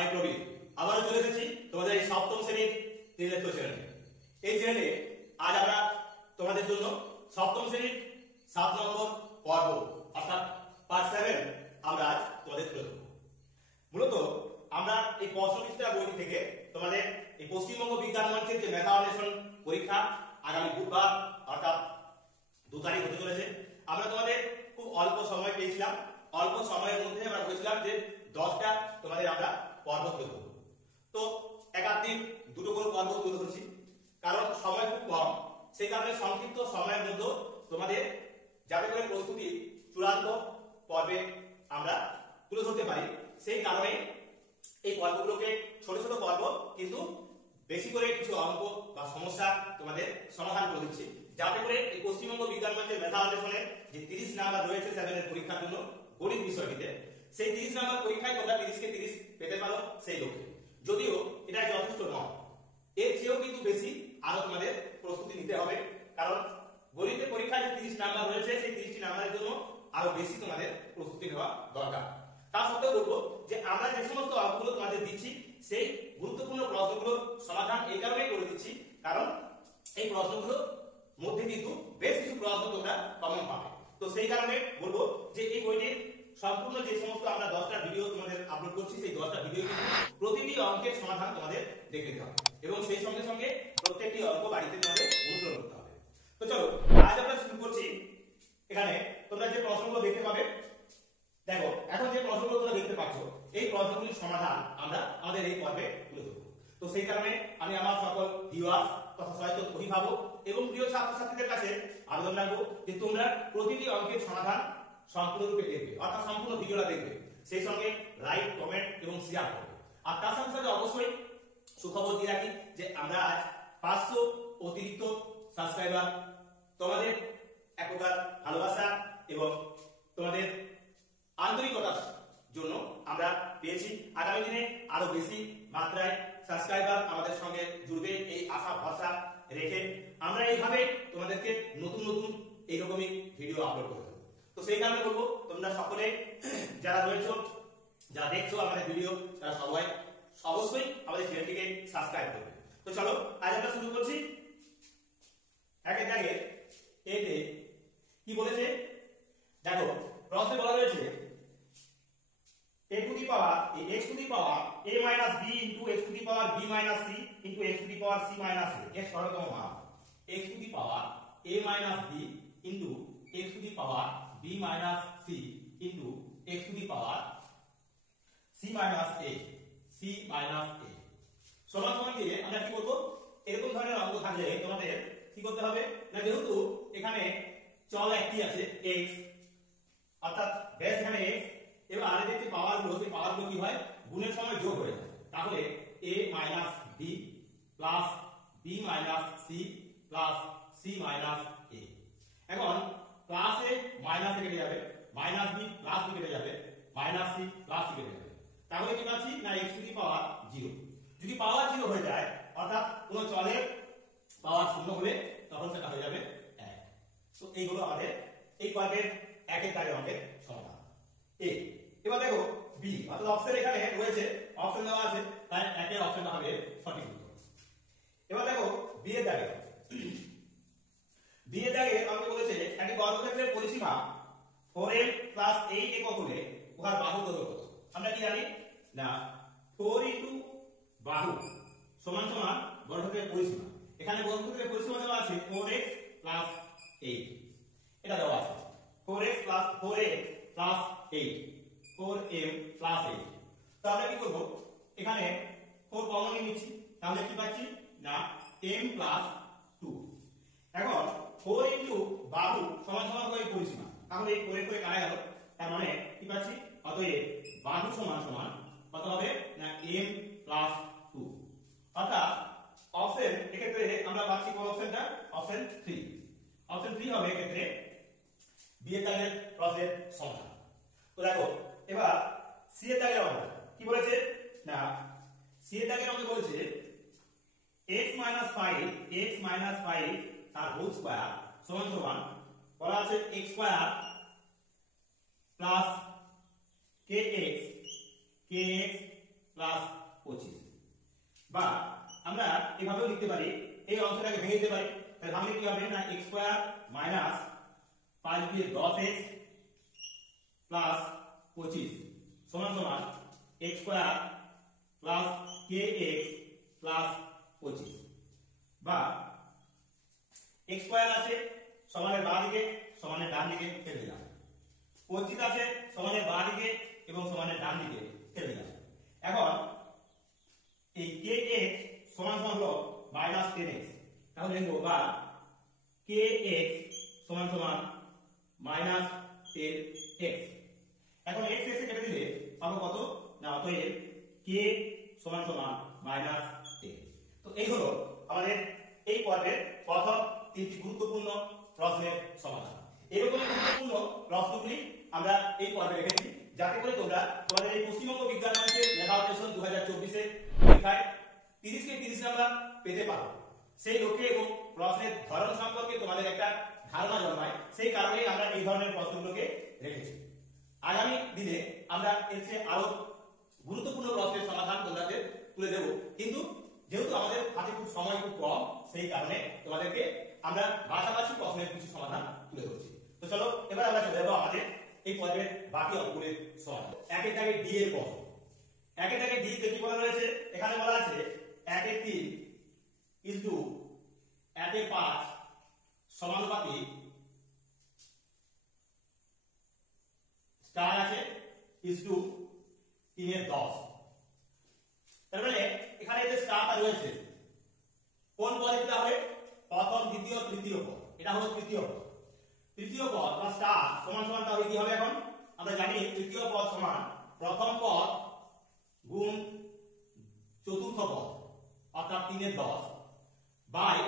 আমি প্রবীর আবারও চলে এসেছি তোমাদের এই সপ্তম শ্রেণীর ত্রিনেত্র চ্যানেলে। এই চ্যানেলে আজ আমরা তোমাদের জন্য সপ্তম শ্রেণীর 7 নম্বর পর্ব অর্থাৎ পার্ট 7 আমরা আজ তোমাদের তুলে ধরব। মূলত আমরা এই প্রশ্নবিচিত্রা বইটি থেকে তোমাদের এই পশ্চিমবঙ্গ বিজ্ঞান মঞ্চের যে মেধা অন্বেষণ পরীক্ষা আগামী বুধবার অর্থাৎ 2 তারিখ হতে চলেছে, আমরা তোমাদের খুব অল্প সময় পেয়েছিলাম। অল্প সময়ের মধ্যে আমরা বলেছিলাম যে 10টা তোমাদের আমরা পর্ব তুলে ধরব। তো একাধিক দুটো করে পর্ব তুলে ধরছি, কারণ সময় খুব কম। সেই কারণে সংক্ষিপ্ত সময়ের মধ্যে তোমাদের যাতে করে প্রস্তুতি চূড়ান্ত পর্বে আমরা তুলে ধরতে পারি, সেই কারণে এই পর্বগুলোকে ছোট ছোট পর্ব কিন্তু বেশি করে কিছু অঙ্ক বা সমস্যা তোমাদের সমাধান করে দিচ্ছি, যাতে করে এই পশ্চিমবঙ্গ বিজ্ঞান মঞ্চের মেধা অন্বেষণের যে 30 নাম্বার রয়েছে 7 এর পরীক্ষার জন্য গণিত বিষয়টিতে, সেই 30 নাম্বার পরীক্ষায় তোমরা 30 কে 30 পেতে পারো সেই লক্ষ্যে। যদিও এটা যথেষ্ট নয়, এর চেয়েও কিন্তু বেশি আরো তোমাদের প্রস্তুতি নিতে হবে, কারণ গণিতের পরীক্ষায় যে 30 নাম্বার রয়েছে সেই 30টি নাম্বারের জন্য আরো বেশি তোমাদের প্রস্তুতি নেওয়া দরকার। তা সত্ত্বেও বলবো যে আমরা যে সমস্ত অঙ্কগুলো তোমাদের দিচ্ছি সেই গুরুত্বপূর্ণ প্রশ্নগুলোর সমাধান এই কারণেই করে দিচ্ছি, কারণ এই প্রশ্নগুলোর মধ্যে কিন্তু বেশ কিছু প্রশ্ন তোমরা কমন পাবে। তো সেই কারণে বলবো যে এই বইটির সম্পূর্ণ যে সমস্ত আমরা 10টা ভিডিও তোমাদের আপলোড করছি, সেই 10টা ভিডিও কিন্তু প্রতিটি অঙ্কের সমাধান তোমাদের দেখে নিতে হবে এবং সেই সঙ্গে সঙ্গে প্রত্যেকটি অঙ্ক বাড়িতে তোমাদের অনুসরণ করতে হবে। তো চলো আজ আমরা শুরু করছি। এখানে তোমরা যে প্রশ্নগুলো দেখতে পাবে, দেখো এখন যে প্রশ্নগুলো তোমরা দেখতে পাচ্ছ এই প্রশ্নগুলির সমাধান আমরা আমাদের এই পর্বে তুলে ধরব। তো সেই কারণে আমি আমার সকল ভিউয়ার্স তথা সচেতন অভিভাবক এবং প্রিয় ছাত্রছাত্রীদের কাছে আবেদন রাখবো যে তোমরা প্রতিটি অঙ্কের সমাধান সম্পূর্ণরূপে দেখবে, অর্থাৎ সম্পূর্ণ ভিডিওটা দেখবে, সেই সঙ্গে লাইক, কমেন্ট এবং শেয়ার করবে। আর তার সাথে সাথে অবশ্যই সুখবর দিয়ে রাখি যে আমরা আজ 500 অতিরিক্ত সাবস্ক্রাইবার তোমাদের এক প্রকার ভালোবাসা এবং তোমাদের আন্তরিকতার জন্য আমরা পেয়েছি। আগামী দিনে আরো বেশি মাত্রায় সাবস্ক্রাইবার আমাদের সঙ্গে জুড়বে এই আশা ভরসা রেখে আমরা এইভাবে তোমাদেরকে নতুন নতুন এইরকমই ভিডিও আপলোড করব। তো সেই কারণে বলবো তোমরা সকলে যারা রয়েছো, যারা দেখছো আমাদের ভিডিও, তারা সবাই অবশ্যই আমাদের চ্যানেলটিকে সাবস্ক্রাইব করবে। তো চলো আজ আমরা শুরু করছি। একের দাগে এতে কি বলেছে দেখো, প্রশ্নে বলা রয়েছে a to the power x to the power a minus b into x to the power b minus c into x to the power c minus a এর সরলতম মান x to the power a minus b into x to the power b minus c into x to the power c minus a সমান সমান দিয়ে আমরা কি করব, এরকম ধরনের অঙ্ক থাকলে তোমাদের কি করতে হবে না, যেহেতু এখানে চল একটি আছে x, অর্থাৎ বেস এখানে x, এবার আর যে পাওয়ার গুলো সেই পাওয়ার গুলো কি হয় গুণের সময় যোগ হয়ে যায়, তাহলে a minus b plus b minus c plus c minus a। এখন প্লাস এ মাইনাস এ কেটে যাবে, মাইনাস b প্লাস b কেটে যাবে, মাইনাস c প্লাস c কেটে যাবে, তাহলে কি পাচ্ছি না x টু দি পাওয়ার 0। যদি পাওয়ার 0 হয়ে যায় অর্থাৎ কোন চলের পাওয়ার 0 হলে তখন সেটা হয়ে যাবে 1। তো এই হলো আমাদের এই পর্বের একের দাগের অঙ্কের সমাধান এ। এবার দেখো বি, অর্থাৎ অপশন এখানে রয়েছে, অপশন দেওয়া আছে, তাই একের অপশনটা হবে সঠিক উত্তর। এবার দেখো বি এর দাগে, বি এর দাগে আমাকে বলেছে একটি বর্গক্ষেত্রের পরিসীমা 4l + 8 একক হলে উহার বাহু দৈর্ঘ্য কত। আমরা কি জানি না 4 * বাহু সমান সমান বর্গক্ষেত্রের পরিসীমা। এখানে বর্গক্ষেত্রের পরিসীমা দেওয়া আছে 4x + 8, এটা দেওয়া আছে 4x + 4m + 8, 4m + 8। তো আমরা কি করব, এখানে 4 কমন নিয়ে নিচ্ছি, তাহলে কি পাচ্ছি না m + 2। এখন 4 * বাহু সমান সমান করে পরিসীমা, তাহলে এই 4 করে কাটা গেল, তার মানে কি পাচ্ছি অতএব বাহু সমান সমান কত হবে না m + 2। অর্থাৎ অপশন এক্ষেত্রে আমরা পাচ্ছি কোন অপশনটা, অপশন 3। অপশন 3 হবে এক্ষেত্রে বি এর দাগের প্রশ্নের সমাধান। তো দেখো এবার সি এর দাগের অঙ্ক কি বলেছে না, সি এর দাগের অঙ্ক বলেছে x - 5 তার হোল স্কয়ার সমান সমান বলা আছে x square plus kx plus 25, বা আমরা এভাবেও লিখতে পারি, এই অংশটাকে ভেঙে দিতে পারি। তাহলে ভাঙলে কি হবে না x স্কয়ার মাইনাস 5 দিয়ে 10x প্লাস 25 সমান সমান x square plus kx plus 25, বা x স্কয়ার আছে সমানের বাঁ দিকে সমানের ডান দিকে ফেলে দিলাম, 25 আছে সমানের বাঁ দিকে এবং সমানের ডান দিকে ফেলে দিলাম। এখন এই kx সমান সমান হলো মাইনাস 10x, তাহলে লিখব বা kx সমান সমান মাইনাস 10x। এখন x এ কেটে দিলে পাবো কত না, অতএব k সমান সমান মাইনাস 10। তো এই হলো আমাদের এই পর্বের প্রথম তিনটি গুরুত্বপূর্ণ প্রশ্নের সমাধান। এরকম গুরুত্বপূর্ণ প্রশ্নগুলি আমরা এই পর্বে রেখেছি যাতে করে তোমরা তোমাদের এই পশ্চিমবঙ্গ বিজ্ঞান মঞ্চের মেধা অন্বেষণ 2024 পরীক্ষায় 30 কে 30 নাম্বার পেতে পারো, সেই লক্ষ্যে এবং প্রশ্নের ধরন সম্পর্কে তোমাদের একটা ধারণা জন্মায়, সেই কারণেই আমরা এই ধরনের প্রশ্নগুলোকে রেখেছি। আগামী দিনে আমরা এর চেয়ে আরো গুরুত্বপূর্ণ প্রশ্নের সমাধান তোমাদের তুলে দেব, কিন্তু যেহেতু আমাদের হাতে খুব সময় খুব কম, সেই কারণে তোমাদেরকে আমরা বাছাবাছি প্রশ্নের কিছু সমাধান তুলে ধরছি। তো চলো এবার আমরা চলে যাবো আমাদের এই পর্বের বাকি অঙ্কগুলির সমাধান। একের দাগে ডি এর প্রশ্ন। একের দাগে ডি তে কি বলা রয়েছে, এখানে বলা আছে 1/3 ইনটু 1/5 সমানুপাতিক স্টার আছে ইনটু 3/10। তার মানে এখানে যে স্টারটা রয়েছে কোন পদ্ধতিতে হবে, প্রথম দ্বিতীয় তৃতীয় পদ, এটা হলো তৃতীয় পদ। তৃতীয় পদ বা স্টার সমান সমান তাহলে কি হবে, এখন আমরা জানি তৃতীয় পদ সমান প্রথম পদ গুণ চতুর্থ পদ অর্থাৎ 3/10 বাই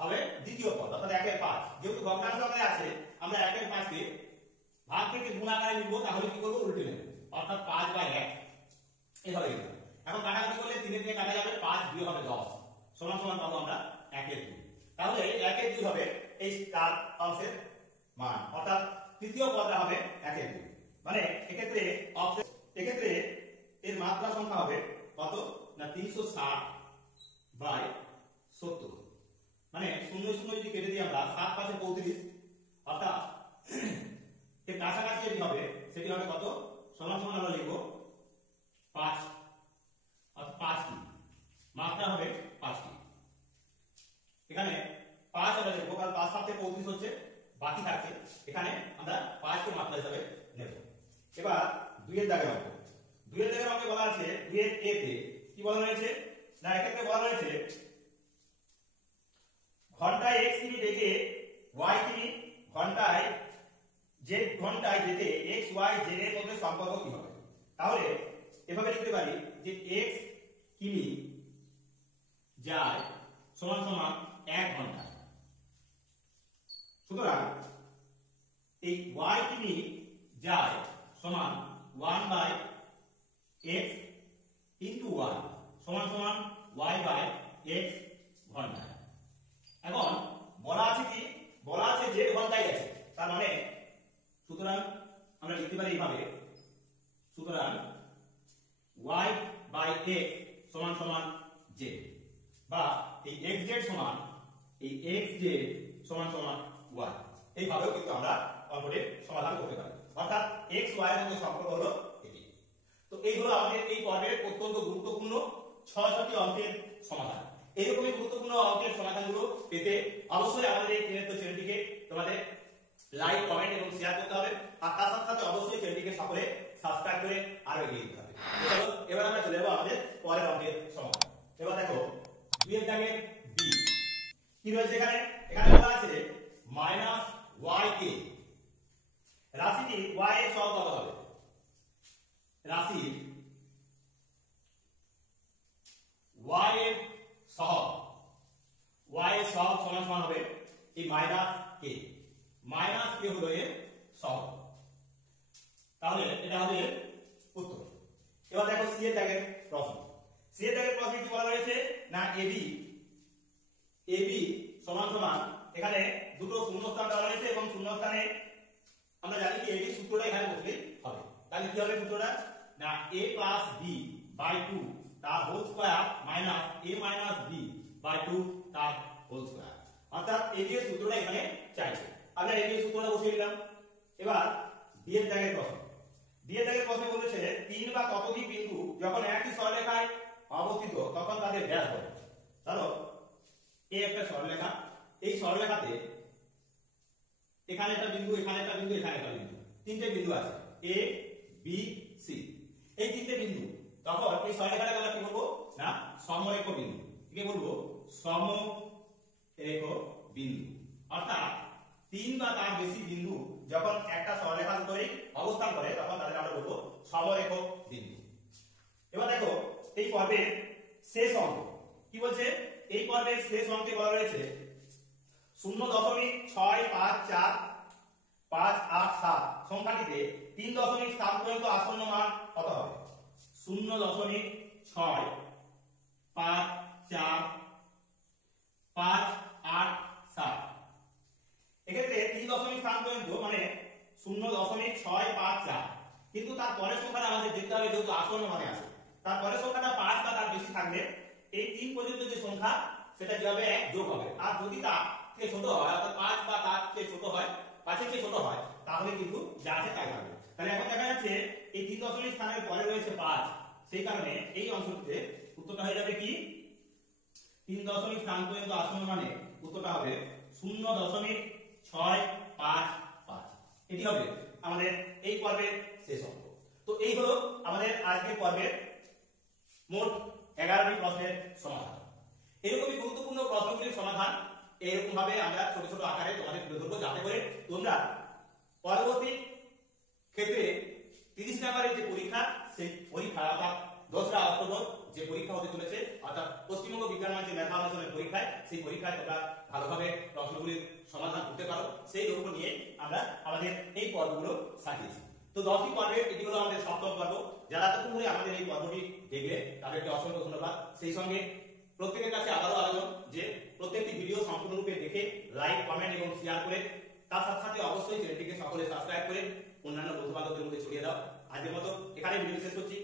হবে দ্বিতীয় পদ অর্থাৎ 1/5। যেহেতু ভগ্নাংশ আকারে আছে আমরা 1/5 কে ভাগ থেকে গুণ আকারে নিব, তাহলে কি করব উল্টে নেব অর্থাৎ 5/1 এইভাবে লিখব। এখন কাটাকাটি করলে 3 থেকে কাটা যাবে, 5 2 হবে 10 সমান সমান পাবো আমরা 1/2। তাহলে 1/2 হবে এই স্টার অংশের মান, অর্থাৎ তৃতীয় পদটা হবে 1/2। মানে এক্ষেত্রে এর মাত্রা সংখ্যা হবে কত না 360/70। মানে 0 0 যদি কেটে দিই আমরা 7 5 35, অর্থাৎ এর কাছাকাছি যেটি হবে সেটি হবে কত, সমান সমান আমরা লিখব 5, অর্থাৎ 5টি মাত্রা হবে 5টি। এখানে 5 আমরা লিখব কারণ 5 7 35 হচ্ছে, বাকি থাকছে এখানে আমরা 5 কে মাত্রা হিসেবে নেব। এবার 2 এর দাগের অঙ্ক। 2 এর দাগের অঙ্কে বলা আছে 2 এর a তে কি বলা রয়েছে না, এক্ষেত্রে বলা রয়েছে ঘন্টায় x কিমি বেগে y কিমি ঘন্টায় যেতে x y z এর মধ্যে সম্পর্ক কি হবে। তাহলে এভাবে লিখতে পারি যে x কিমি যায় সমান সমান 1 ঘন্টা, সুতরাং এই y কিমি যায় সমান 1/x ইনটু y সমান সমান y/x ঘন্টা। এখন বলা আছে কি, বলা আছে যে ঘন্টায় গেছে, তার মানে সুতরাং আমরা লিখতে পারি এইভাবে, সুতরাং y/x সমান সমান z, বা এই xz সমান এই xz সমান সমান y, এইভাবেও কিন্তু আমরা অঙ্কটির সমাধান করতে পারি, অর্থাৎ x y এর মধ্যে সম্পর্ক হলো এটি। তো এই হলো আমাদের এই পর্বের অত্যন্ত গুরুত্বপূর্ণ 6টি অঙ্কের সমাধান। এইরকমই গুরুত্বপূর্ণ অঙ্কের সমাধানগুলো পেতে অবশ্যই আমাদের এই চ্যানেলটিকে তোমাদের লাইক কমেন্ট এবং শেয়ার করতে হবে, আর তার সাথে সাথে অবশ্যই চ্যানেলটিকে সকলে সাবস্ক্রাইব করে আরো এগিয়ে যেতে হবে। চলো এবার আমরা চলে যাবো আমাদের পরের অঙ্কের সমাধান। এবার দেখো 2 এর দাগের বি কি রয়েছে, এখানে বলা আছে -yk রাশিটি y এর সহগ কত হবে। রাশির y এর সহগ সমান সমান হবে এই -k হলো এর সহগ, তাহলে এটা হবে এর উত্তর। এবার দেখো সি এর দাগের প্রশ্ন। সি এর দাগের প্রশ্নে কি বলা রয়েছে না AB সমান সমান, এখানে দুটো শূন্যস্থান দেওয়া রয়েছে এবং শূন্যস্থানে আমরা জানি কি AB সূত্রটা এখানে বসলেই হবে। তাহলে কি হবে সূত্রটা না a + b বাই 2 তার whole square minus a minus b by 2 তার হোল স্কয়ার। অর্থাৎ এই যে সূত্রটা এখানে চাইছে, আমরা এই যে সূত্রটা বসিয়ে দিলাম। এবার d এর দাগের প্রশ্ন, d এর দাগের প্রশ্নে বলেছে তিন বা ততোধিক বিন্দু যখন একই সরলরেখায় অবস্থিত তখন তাদের ব্যাস হবে। ধরো এই একটা সরলরেখা, এই সরলরেখাতে এখানে একটা বিন্দু, এখানে একটা বিন্দু, এখানে একটা বিন্দু, তিনটে বিন্দু আছে a b c। এই তিনটে বিন্দু তখন এই সরলরেখাটাকে আমরা কি বলবো না সমরেখ বিন্দু। কি বলবো? সমরেখ বিন্দু। অর্থাৎ তিন বা তার বেশি বিন্দু যখন একটা সরলরেখার উপরে অবস্থান করে তখন তাদের আমরা বলবো সমরেখ বিন্দু। এবার দেখো এই পর্বের শেষ অঙ্ক কি বলছে? এই পর্বের শেষ অঙ্কে বলা রয়েছে 0.654587 সংখ্যাটিতে 3 দশমিক স্থান পর্যন্ত আসন্ন মান কত হবে? 0.654587। এক্ষেত্রে 3 দশমিক স্থান পর্যন্ত মানে 0.654, কিন্তু তার পরের সংখ্যাটা আমাদের দেখতে হবে, যেহেতু আসন্ন মানে আছে তার পরের সংখ্যাটা 5 বা তার বেশি থাকলে এই 3 পর্যন্ত যে সংখ্যা সেটা কি হবে? 1 যোগ হবে। আর যদি তার থেকে ছোট হয় অর্থাৎ 5 বা তার চেয়ে ছোট হয়, 5 এর চেয়ে ছোট হয়, তাহলে কিন্তু যা আছে তাই থাকবে। তাহলে এখন দেখা যাচ্ছে এই 3 দশমিক স্থানের পরে রয়েছে 5, সেই কারণে এই অংশটিতে উত্তরটা হয়ে যাবে কি 3 দশমিক স্থান পর্যন্ত আসন্ন মানে উত্তরটা হবে 0.655। এটি হবে আমাদের এই পর্বের শেষ অঙ্ক। তো এই হলো আমাদের আজকের পর্বের মোট 11টি প্রশ্নের সমাধান। এরকমই গুরুত্বপূর্ণ প্রশ্নগুলির সমাধান এরকম ভাবে আমরা ছোট ছোট আকারে তোমাদের তুলে ধরবো, যাতে করে তোমরা পরবর্তী ক্ষেত্রে 30 নম্বরের যে পরীক্ষা সেই পরীক্ষা অর্থাৎ 2রা অক্টোবর যে পরীক্ষা হতে চলেছে অর্থাৎ পশ্চিমবঙ্গ বিজ্ঞান মঞ্চে মেধা অন্বেষণের পরীক্ষায়, সেই পরীক্ষায় তোমরা ভালোভাবে প্রশ্নগুলির সমাধান করতে পারো, সেই লক্ষ্য নিয়ে আমরা আমাদের এই পর্বগুলো সাজিয়েছি। তো 10টি পর্বের এটি হলো আমাদের 7ম পর্ব। যারা এতক্ষণ ধরে আমাদের এই পর্বটি দেখলে তাদেরকে অসংখ্য ধন্যবাদ। সেই সঙ্গে প্রত্যেকের কাছে আবারও আবেদন যে প্রত্যেকটি ভিডিও সম্পূর্ণরূপে দেখে লাইক, কমেন্ট এবং শেয়ার করে তার সাথে সাথে অবশ্যই চ্যানেলটিকে সকলে সাবস্ক্রাইব করে অন্যান্য বন্ধু বান্ধবদের মধ্যে ছড়িয়ে দাও। আজকের মতো এখানে ভিডিও শেষ করছি।